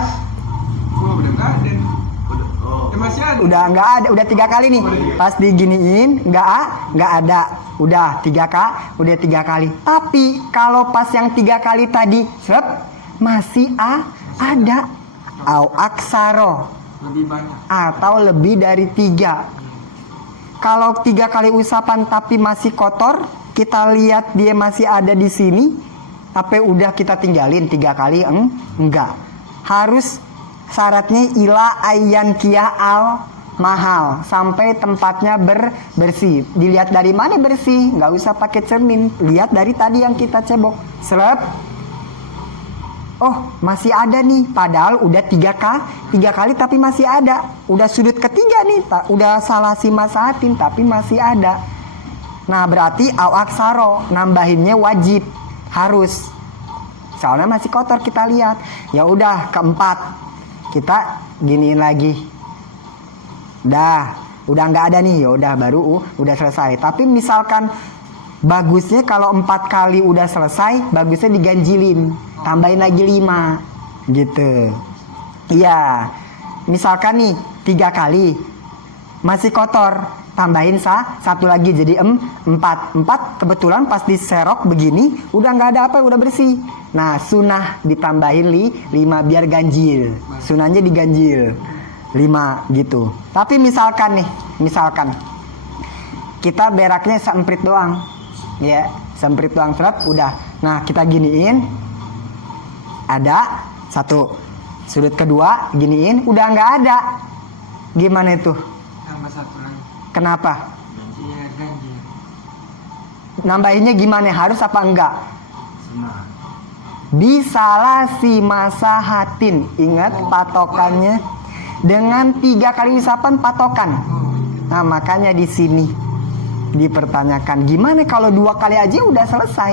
masih ada. Udah nggak ada, udah 3 kali nih. Pas diginiin nggak ada, udah 3 kali. Tapi kalau pas yang 3 kali tadi, masih ada, au aksaro, Lebih banyak. atau lebih dari 3. Kalau 3 kali usapan tapi masih kotor, kita lihat dia masih ada di sini, tapi udah kita tinggalin 3 kali, enggak. Harus syaratnya ila ayyan kia al mahal, sampai tempatnya bersih. Dilihat dari mana bersih, nggak usah pakai cermin, lihat dari tadi yang kita cebok, oh masih ada nih, padahal udah 3 kali tapi masih ada, udah sudut ketiga nih, udah salah simasatin tapi masih ada. Nah berarti au aksaro, nambahinnya wajib, harus, soalnya masih kotor kita lihat. Ya udah, keempat kita giniin lagi, udah nggak ada nih, ya udah, baru udah selesai. Tapi misalkan bagusnya kalau 4 kali udah selesai, bagusnya diganjilin, tambahin lagi 5 gitu. Iya, misalkan nih 3 kali masih kotor, tambahin satu lagi jadi 4. 4 kebetulan pas diserok begini udah nggak ada apa, udah bersih. Nah sunnah ditambahin 5 biar ganjil, sunnahnya diganjil 5 gitu. Tapi misalkan kita beraknya semprit doang, ya semprit doang, udah. Nah kita giniin, ada 1, sudut kedua giniin, udah nggak ada. Gimana itu? Tambah 1 lagi. Kenapa? Iya, ganjil. Nambahinnya gimana? Harus apa enggak? Sunnah. Bisalasi masahatin. Ingat patokannya dengan 3 kali isapan patokan. Nah makanya di sini dipertanyakan, gimana kalau 2 kali aja udah selesai?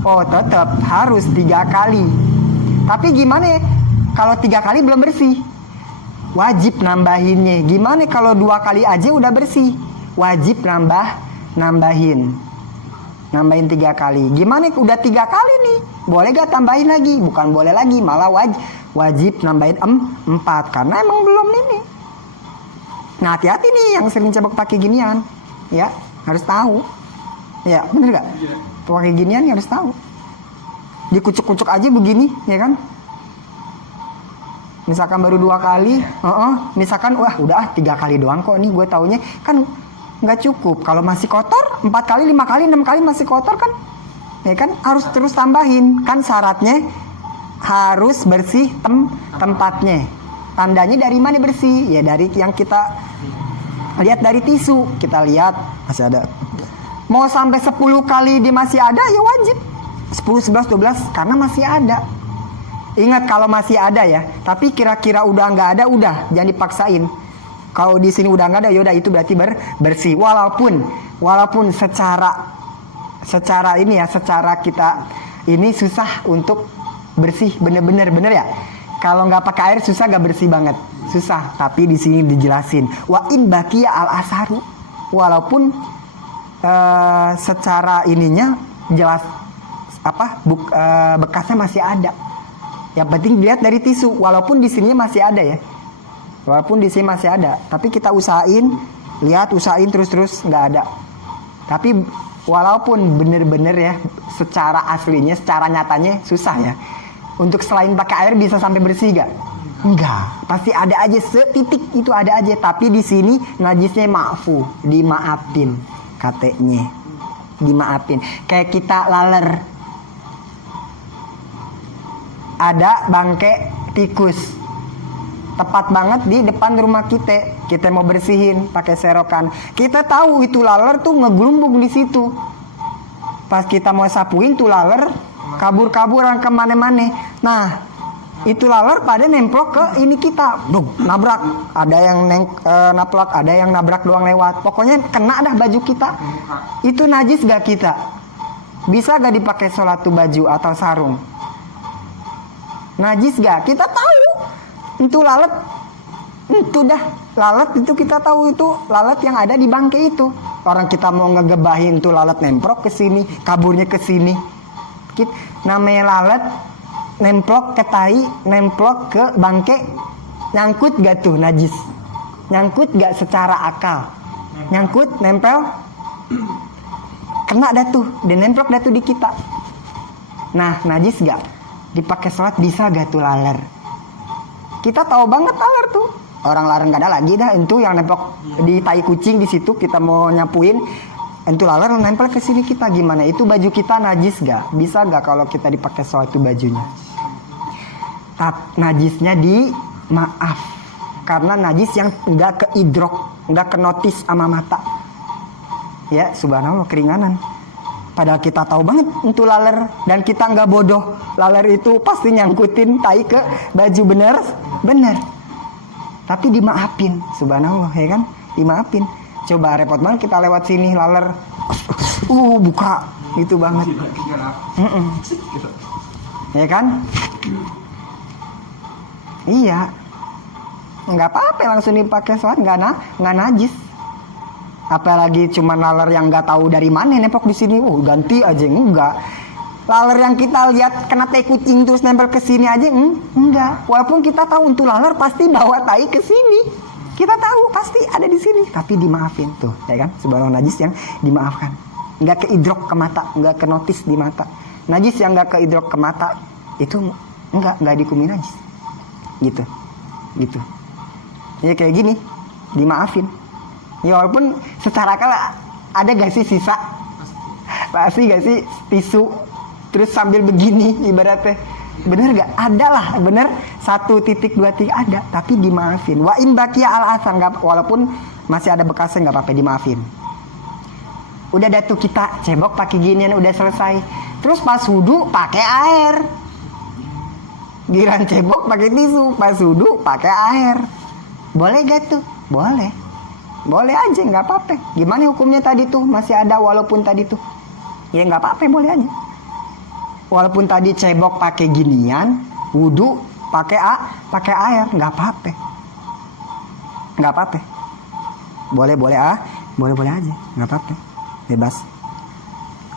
Oh tetap harus 3 kali. Tapi gimana kalau 3 kali belum bersih? Wajib nambahinnya. Gimana kalau 2 kali aja udah bersih? Wajib nambahin 3 kali. Gimana udah 3 kali nih? Boleh gak tambahin lagi? Bukan boleh lagi, malah wajib nambahin 4 karena emang belum ini. Nah hati-hati nih yang sering cebok pakai ginian, ya harus tahu. Ya bener gak? Iya. Pakai ginian harus tahu. Dikucuk-kucuk aja begini, ya kan? Misalkan baru 2 kali, misalkan wah udah 3 kali doang kok nih, gue taunya kan nggak cukup. Kalau masih kotor 4 kali, 5 kali, 6 kali masih kotor kan, ya kan harus terus tambahin. Kan syaratnya harus bersih tempatnya. Tandanya dari mana bersih? Ya dari yang kita lihat dari tisu. Kita lihat masih ada. Mau sampai 10 kali dia masih ada ya wajib 10, 11, 12 karena masih ada. Ingat kalau masih ada ya, tapi kira-kira udah nggak ada, udah jangan dipaksain. Kalau di sini udah nggak ada, yaudah itu berarti bersih. Walaupun secara ini ya, secara kita ini susah untuk bersih bener ya. Kalau nggak pakai air susah, nggak bersih banget, susah. Tapi di sini dijelasin, wa in baqiya al asaru, walaupun secara ininya jelas bekasnya masih ada. Yang penting dilihat dari tisu, walaupun di sini masih ada ya. Walaupun di sini masih ada, tapi kita usahain terus nggak ada. Tapi walaupun bener-bener ya, secara aslinya, secara nyatanya susah ya. Untuk selain pakai air bisa sampai bersih gak? Enggak, pasti ada aja setitik itu ada aja. Tapi di sini najisnya dimaafin katanya, dimaafin. Kayak kita laler, ada bangke tikus tepat banget di depan rumah kita mau bersihin pakai serokan. Kita tahu itu laler tuh ngegelumbung di situ. Pas kita mau sapuin tuh laler kabur-kaburan kemana-mana. Nah itu laler pada nemplok ke ini kita, nabrak. Ada yang naplak, ada yang nabrak doang lewat. Pokoknya kena dah baju kita. Itu najis gak kita? Bisa gak dipakai sholat tuh baju atau sarung? Najis gak? Kita tahu itu lalat, itu dah lalat, itu kita tahu itu lalat yang ada di bangke itu. Orang kita mau ngegebahin tuh lalat nemplok ke sini, kaburnya ke sini. Namanya lalat nemplok ke tai, nemplok ke bangke, nyangkut gak tuh najis? Nyangkut gak secara akal? Nyangkut, nempel, kena dah tuh, dan nemplok dah tuh di kita. Nah najis gak? Dipakai sholat bisa gak tuh laler? Kita tahu banget laler tuh. Orang laler gak ada lagi dah. Itu yang nempel di tai kucing di situ kita mau nyapuin. Itu laler nempel ke sini kita gimana? Itu baju kita najis gak? Bisa gak kalau kita dipakai sholat itu bajunya? Najisnya maaf. Karena najis yang nggak ke idrok, nggak ke notis sama mata. Ya subhanallah keringanan. Padahal kita tahu banget itu laler dan kita nggak bodoh. Laler itu pasti nyangkutin tai ke baju bener. Tapi dimaafin, subhanallah ya kan, dimaafin. Coba repot banget kita lewat sini laler, buka itu banget. Ya kan? Iya. Nggak apa-apa langsung dipakai sholat, nggak najis. Apalagi cuma laler yang nggak tahu dari mana nempel di sini, ganti aja enggak. Laler yang kita lihat kena tai kucing terus nempel ke sini aja enggak. Walaupun kita tahu untuk laler pasti bawa tai ke sini. Kita tahu pasti ada di sini, tapi dimaafin tuh, ya kan? Sebarang najis yang dimaafkan, nggak keidrok ke mata, nggak ke notis di mata. Najis yang nggak keidrok ke mata itu nggak dihukumi najis, gitu. Ya kayak gini, dimaafin. Ya walaupun secara akal ada gak sih sisa, pasti gak sih tisu, terus sambil begini ibaratnya. Bener gak? Ada lah, bener 1.23 ada, tapi dimaafin. Wa in baqiya al asar, walaupun masih ada bekasnya nggak apa-apa, dimaafin. Udah dah tuh kita cebok pakai ginian, udah selesai. Terus pas wudu pakai air. Giran cebok pakai tisu, pas wudu pakai air. Boleh gak tuh? Boleh. Boleh aja, nggak apa-apa. Gimana hukumnya tadi tuh? Masih ada walaupun tadi tuh. Ya nggak apa-apa, boleh aja. Walaupun tadi cebok pakai ginian, wudu pakai air, nggak apa-apa. Nggak apa-apa. Boleh aja, nggak apa-apa. Bebas.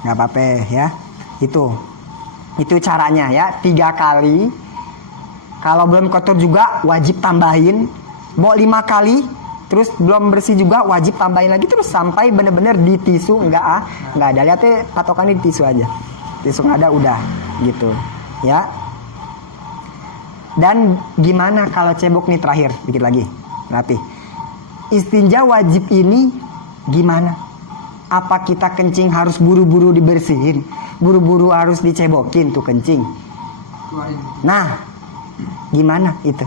Nggak apa-apa ya. Itu caranya ya, 3 kali. Kalau belum kotor juga wajib tambahin. Mau 5 kali, terus belum bersih juga wajib tambahin lagi terus sampai bener-bener di tisu. Nggak ada. Lihatnya patokannya di tisu aja. Tisu nggak ada, udah gitu ya. Dan gimana kalau cebok nih, terakhir dikit lagi, rapi. Istinja wajib ini gimana? Apa kita kencing harus buru-buru dibersihin, buru-buru harus dicebokin tuh kencing? Keluarin. Nah, gimana itu?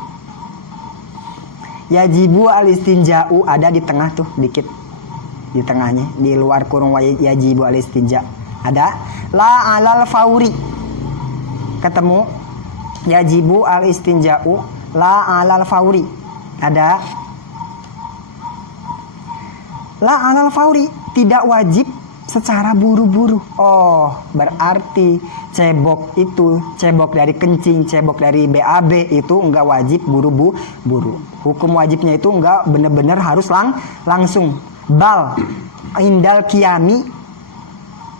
Yajibu al istinja'u ada di tengah tuh, dikit di tengahnya, di luar kurung yajibu al istinja ada la alal fauri, ketemu yajibu al istinja'u la alal fauri, ada la alal fauri, tidak wajib secara buru-buru. Oh, berarti cebok itu, cebok dari kencing, cebok dari BAB itu enggak wajib buru-buru. Hukum wajibnya itu enggak benar-benar harus langsung. Bal indal qiyami,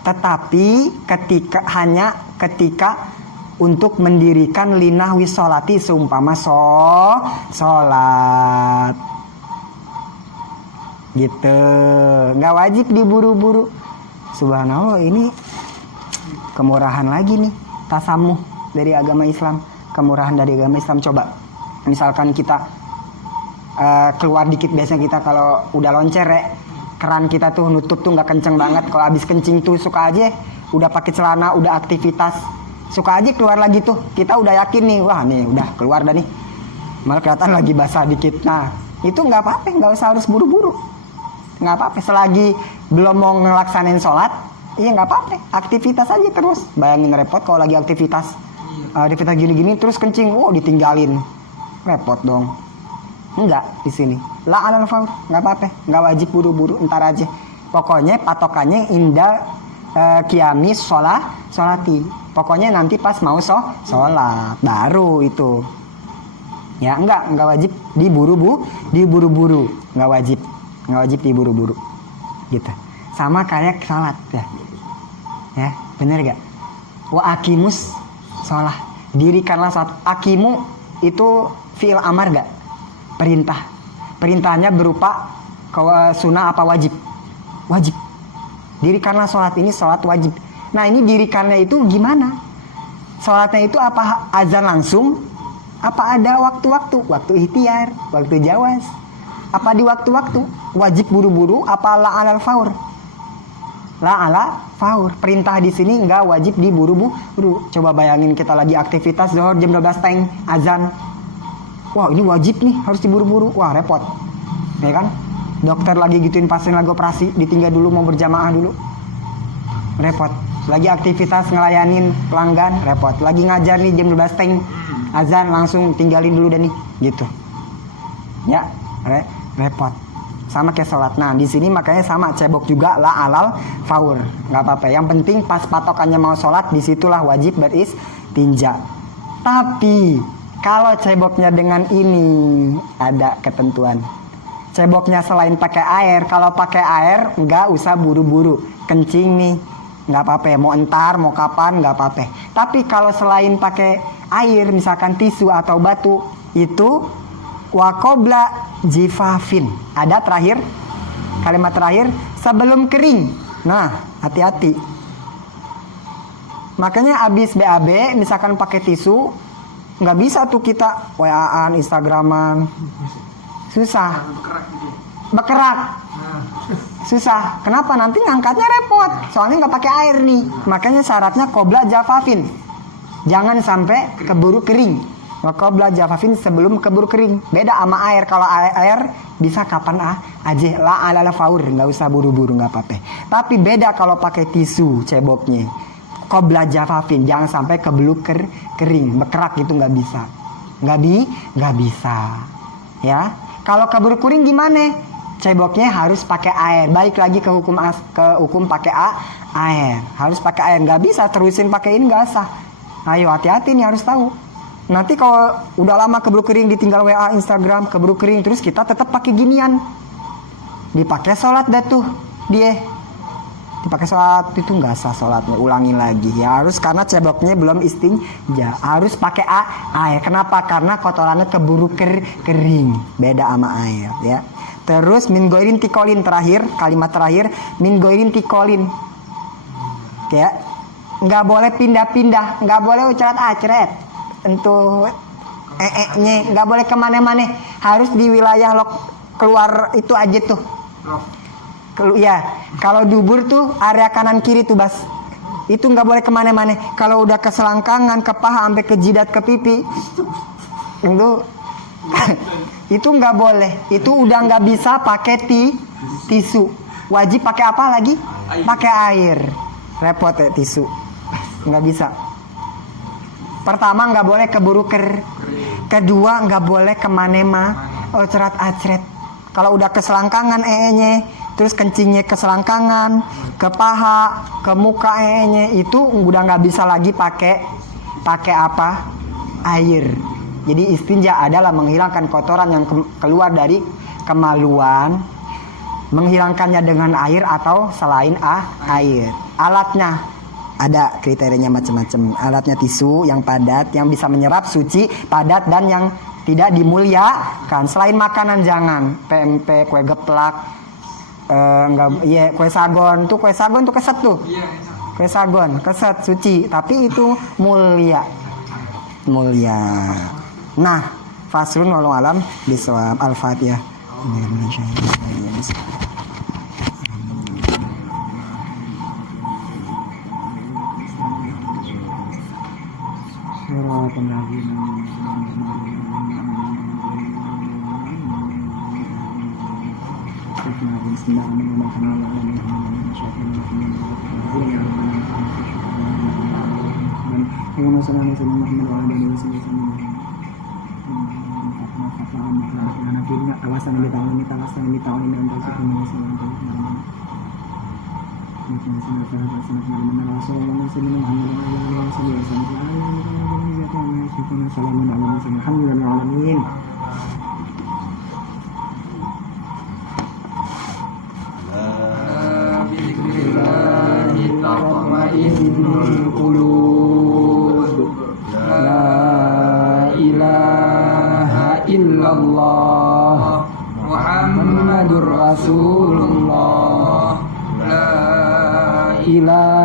tetapi hanya ketika untuk mendirikan linahwi sholati, seumpama sholat gitu, nggak wajib diburu-buru. Subhanallah, ini kemurahan lagi nih, tasamuh dari agama Islam, kemurahan dari agama Islam. Coba misalkan kita keluar dikit, biasanya kita kalau udah loncer ya, keran kita tuh nutup tuh nggak kenceng banget. Kalau habis kencing tuh suka aja, udah pakai celana, udah aktivitas, suka aja keluar lagi tuh. Kita udah yakin nih, wah nih udah keluar dah nih, malah kelihatan lagi basah dikit. Nah itu nggak apa-apa, nggak usah harus buru-buru, nggak apa-apa. Selagi belum mau ngelaksanain sholat, iya nggak apa-apa, aktivitas aja terus. Bayangin repot kalau lagi aktivitas gini-gini terus kencing, wow ditinggalin, repot dong. Enggak, di sini la alal faur, nggak apa-apa, nggak wajib buru-buru, ntar aja. Pokoknya patokannya indah qiyami sholati, pokoknya nanti pas mau sholat baru itu ya. Enggak wajib diburu-buru, nggak wajib diburu-buru gitu. Sama kayak sholat ya bener gak? Wa aqimus sholat, dirikanlah sholat. Aqimu itu fi'il amar gak? Perintahnya berupa sunnah apa wajib? Wajib. Dirikanlah sholat, ini sholat wajib. Nah ini dirikannya itu gimana? Sholatnya itu apa azan langsung? Apa ada waktu-waktu? Waktu ikhtiar, waktu jawaz? Apa di waktu-waktu? Wajib buru-buru apa la alal faur? La ala faur. Perintah di sini nggak wajib diburu-buru. Coba bayangin kita lagi aktivitas zuhur jam 12 teng azan. Wah ini wajib nih, harus diburu-buru. Wah repot, ya kan? Dokter lagi gituin pasien lagi operasi, ditinggal dulu, mau berjamaah dulu, repot. Lagi aktivitas ngelayanin pelanggan, repot. Lagi ngajar nih jam 12 teng azan, langsung tinggalin dulu dan nih gitu ya, repot. Sama kayak sholat. Nah di sini makanya sama, cebok juga la alal faur, nggak apa-apa. Yang penting pas patokannya mau sholat, disitulah wajib beristinja. Tapi kalau ceboknya dengan ini ada ketentuan. Ceboknya selain pakai air, kalau pakai air nggak usah buru-buru kencing nih, nggak apa-apa. Mau entar, mau kapan, nggak apa-apa. Tapi kalau selain pakai air, misalkan tisu atau batu, itu wa qabla jifafin. Ada terakhir, kalimat terakhir sebelum kering. Nah, hati-hati. Makanya abis BAB misalkan pakai tisu, nggak bisa tuh kita WA-an, Instagraman, susah, Berkerak gitu. berkerak, Nah, susah. Kenapa? Nanti ngangkatnya repot, soalnya nggak pakai air nih. Makanya syaratnya qobla jafafin, jangan sampai keburu kering. Qobla jafafin sebelum keburu kering. Beda sama air. Kalau air bisa kapan aja, la ala faur, nggak usah buru-buru, nggak apa-apa. Tapi beda kalau pakai tisu ceboknya. Qobla jafafin, jangan sampai keburu kering, berkerak gitu, nggak bisa, nggak bisa. Ya, kalau keburu kering gimana? Ceboknya harus pakai air. Balik lagi ke hukum pakai air. Harus pakai air. Nggak bisa terusin pakai ini, nggak sah. Ayo hati-hati nih, harus tahu. Nanti kalau udah lama keburu kering, ditinggal WA, Instagram, keburu kering, terus kita tetap pakai ginian. Dipakai sholat dah tuh dia. Dipakai sholat itu nggak sah sholatnya. Ulangi lagi ya, harus, karena ceboknya belum istinja. Harus pakai air. Kenapa? Karena kotorannya keburu kering. Beda sama air ya. Terus min goirin tikolin, terakhir, kalimat terakhir min goirin tikolin. Kayak nggak boleh pindah-pindah, nggak boleh ucarat-acret. Untuk nya nggak boleh kemana-mana, harus di wilayah keluar itu aja tuh. Ya, kalau dubur tuh area kanan kiri tuh Bas, itu nggak boleh kemana-mana. Kalau udah ke selangkangan, ke paha, sampai ke jidat, ke pipi, itu itu nggak boleh. Itu udah nggak bisa pakai tisu. Wajib pakai apa lagi? Pakai air. Repot ya tisu, nggak bisa. Pertama nggak boleh keburu kedua nggak boleh kemana-mana acret. Kalau udah ke selangkangan nya, terus kencingnya ke selangkangan, ke paha, ke muka nya, itu udah nggak bisa lagi pakai apa? Air. Jadi istinja adalah menghilangkan kotoran yang keluar dari kemaluan, menghilangkannya dengan air atau selain air. Alatnya ada kriterianya macam-macam. Alatnya tisu yang padat, yang bisa menyerap, suci, padat, dan yang tidak dimuliakan. Selain makanan jangan PMP, kue geplak, kue sagon tuh keset tuh. Kue sagon keset suci, tapi itu mulia. Nah, faslun wallahu alam bisawab. Al-Fatihah. Muhammadur Rasulullah, la ilaha